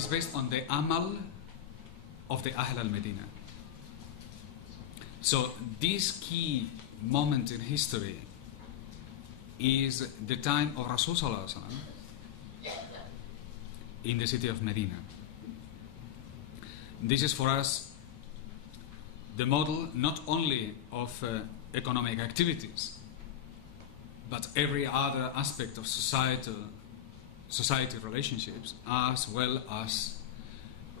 is based on the Amal of the Ahlal Medina. So this key moment in history is the time of Rasul sallallahu alaihi wasallam in the city of Medina. This is for us the model not only of economic activities, but every other aspect of society relationships, as well as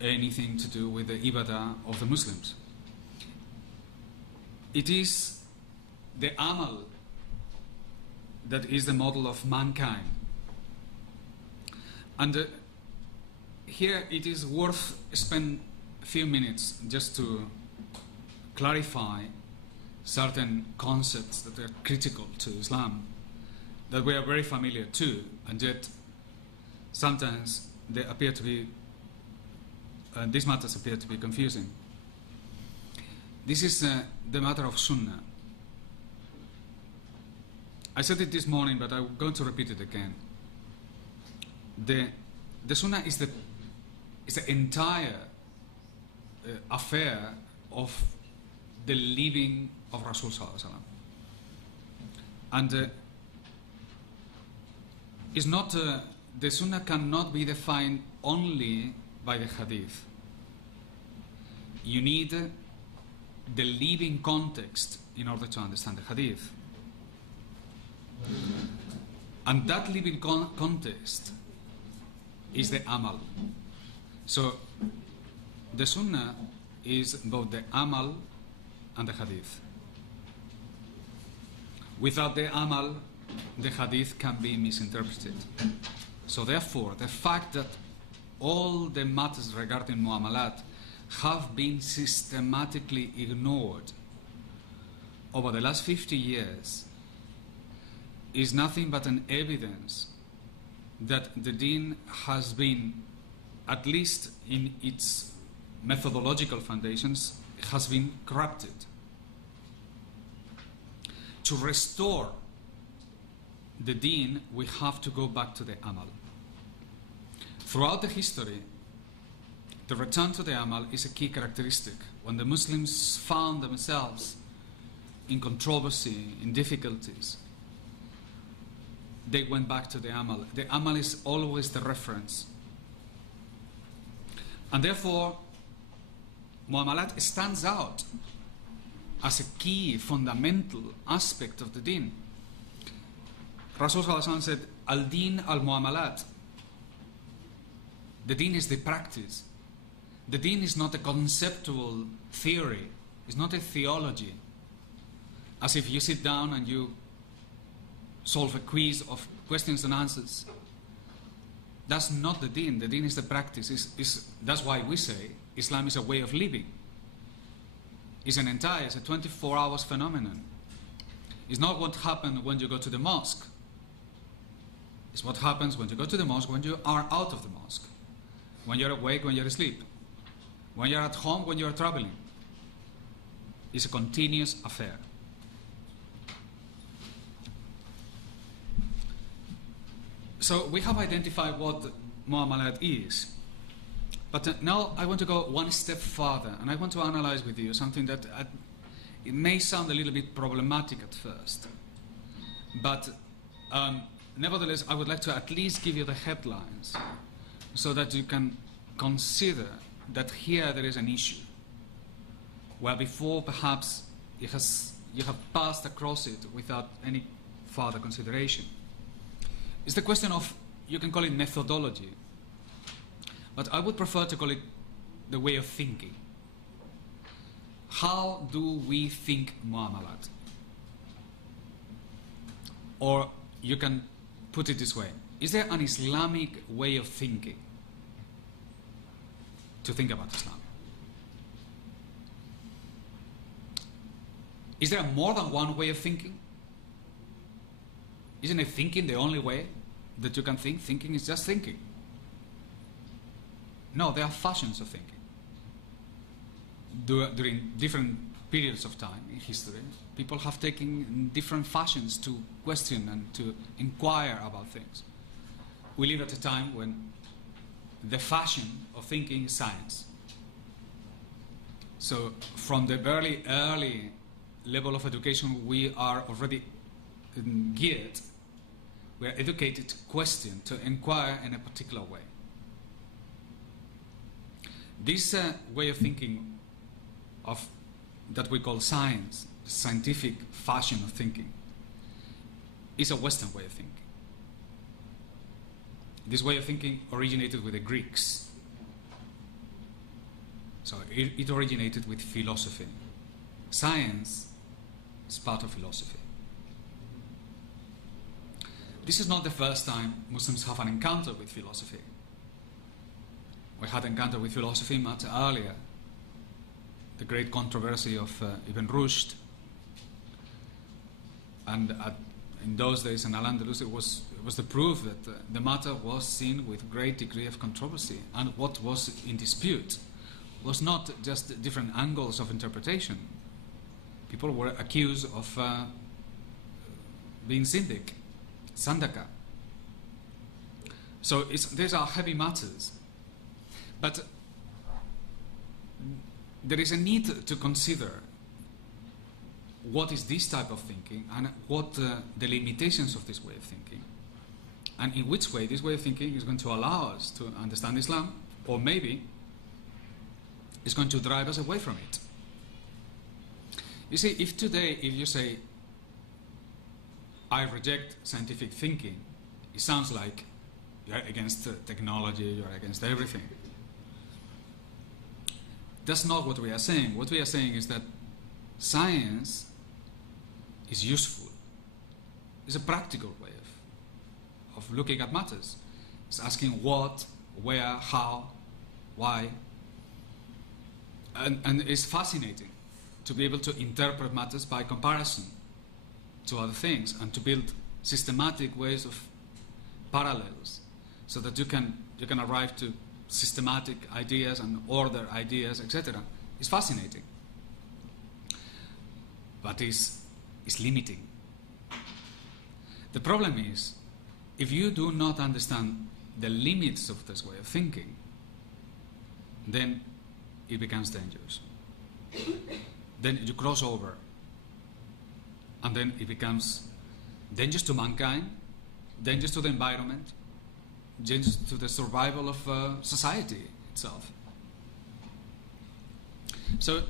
anything to do with the ibadah of the Muslims. It is the Amal that is the model of mankind. And here it is worth spend a few minutes just to clarify certain concepts that are critical to Islam, that we are very familiar to, and yet sometimes they appear to be, these matters appear to be confusing. This is the matter of Sunnah. I said it this morning, but I'm going to repeat it again. The Sunnah is the entire affair of the living of Rasul sallallahu alaihi wasallam, and is not the Sunnah cannot be defined only by the Hadith. You need the living context in order to understand the Hadith, and that living context is the Amal. So the Sunnah is both the Amal and the Hadith. Without the Amal, the Hadith can be misinterpreted. So therefore, the fact that all the matters regarding Mu'amalat have been systematically ignored over the last 50 years is nothing but an evidence that the Deen has been, at least in its methodological foundations, has been corrupted. To restore the Deen, we have to go back to the Amal. Throughout the history, the return to the Amal is a key characteristic. When the Muslims found themselves in controversy, in difficulties, they went back to the Amal. The Amal is always the reference. And therefore, Mu'amalat stands out as a key, fundamental aspect of the Deen. Rasul sallallahu alaihi wasallam said, Al-Din al-Mu'amalat. The Deen is the practice. The Deen is not a conceptual theory. It's not a theology. As if you sit down and you solve a quiz of questions and answers. That's not the Deen. The Deen is the practice. That's why we say Islam is a way of living. It's an entire, it's a 24 hours phenomenon. It's not what happens when you go to the mosque. It's what happens when you go to the mosque, when you are out of the mosque. When you're awake, when you're asleep. When you're at home, when you're traveling. It's a continuous affair. So we have identified what Mu'amalat is. But now I want to go one step further, and I want to analyze with you something that it may sound a little bit problematic at first. But nevertheless, I would like to at least give you the headlines so that you can consider that here there is an issue, where before perhaps you have passed across it without any further consideration. It's the question of, you can call it methodology, but I would prefer to call it the way of thinking. How do we think Mu'amalat? Or you can put it this way. Is there an Islamic way of thinking to think about Islam? Is there more than one way of thinking? Isn't it thinking the only way that you can think? Thinking is just thinking. No, there are fashions of thinking. During different periods of time in history, people have taken different fashions to question and to inquire about things. We live at a time when the fashion of thinking is science. So from the very early level of education, we are already geared, we are educated to question, to inquire in a particular way. This way of thinking of that we call science, the scientific fashion of thinking, is a Western way of thinking. This way of thinking originated with the Greeks. So it originated with philosophy. Science is part of philosophy. This is not the first time Muslims have an encounter with philosophy. We had an encounter with philosophy much earlier. The great controversy of Ibn Rushd. And in those days in Al-Andalus, it was the proof that the matter was seen with great degree of controversy. And what was in dispute was not just different angles of interpretation. People were accused of being Zindiq, Sandaka. So these are heavy matters. But there is a need to consider what is this type of thinking and what the limitations of this way of thinking, and in which way this way of thinking is going to allow us to understand Islam, or maybe is going to drive us away from it. You see, if today, if you say, I reject scientific thinking, it sounds like you're against technology, you're against everything. That's not what we are saying. What we are saying is that science is useful. It's a practical way of looking at matters. It's asking what, where, how, why. And it's fascinating to be able to interpret matters by comparison to other things and to build systematic ways of parallels so that you can arrive to systematic ideas and order ideas, etc. It's fascinating. But it's limiting. The problem is, if you do not understand the limits of this way of thinking, then it becomes dangerous. Then you cross over, and then it becomes dangerous to mankind, dangerous to the environment, dangerous to the survival of society itself. So,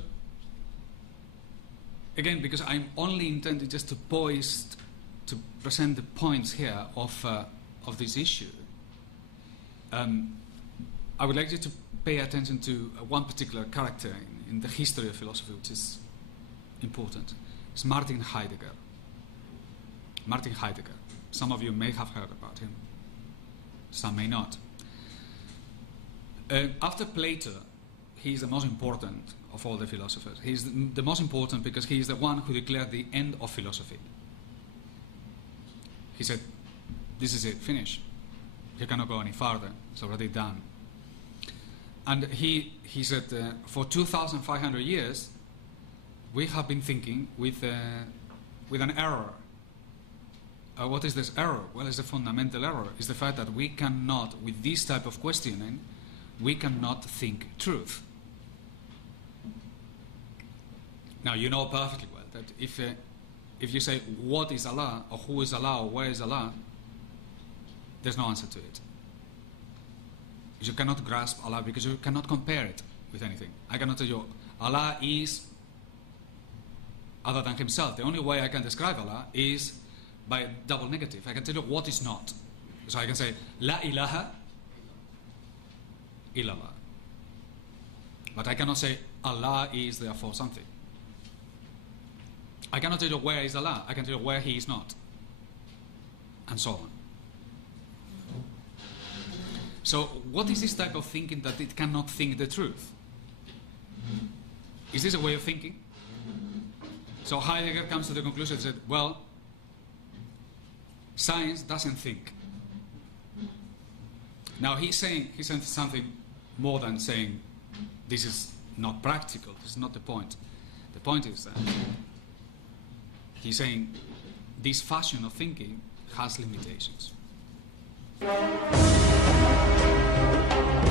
again, because I'm only intended just to present the points here of this issue, I would like you to pay attention to one particular character in the history of philosophy, which is important. It's Martin Heidegger. Martin Heidegger. Some of you may have heard about him. Some may not. After Plato, he is the most important of all the philosophers. He is the most important because he is the one who declared the end of philosophy. He said, this is it, finish. You cannot go any further. It's already done. And he said, for 2,500 years, we have been thinking with an error. What is this error? Well, it's a fundamental error. It's the fact that we cannot, with this type of questioning, we cannot think truth. Now, you know perfectly well that if you say, what is Allah, or who is Allah, or where is Allah, there's no answer to it. You cannot grasp Allah because you cannot compare it with anything. I cannot tell you, Allah is other than himself. The only way I can describe Allah is by double negative. I can tell you what is not. So I can say, La ilaha illallah. But I cannot say, Allah is therefore something. I cannot tell you where is Allah. I can tell you where he is not. And so on. So what is this type of thinking that it cannot think the truth? Is this a way of thinking? So Heidegger comes to the conclusion and said, well, science doesn't think. Now he's saying something more than saying this is not practical. This is not the point. The point is that he's saying this fashion of thinking has limitations. الله.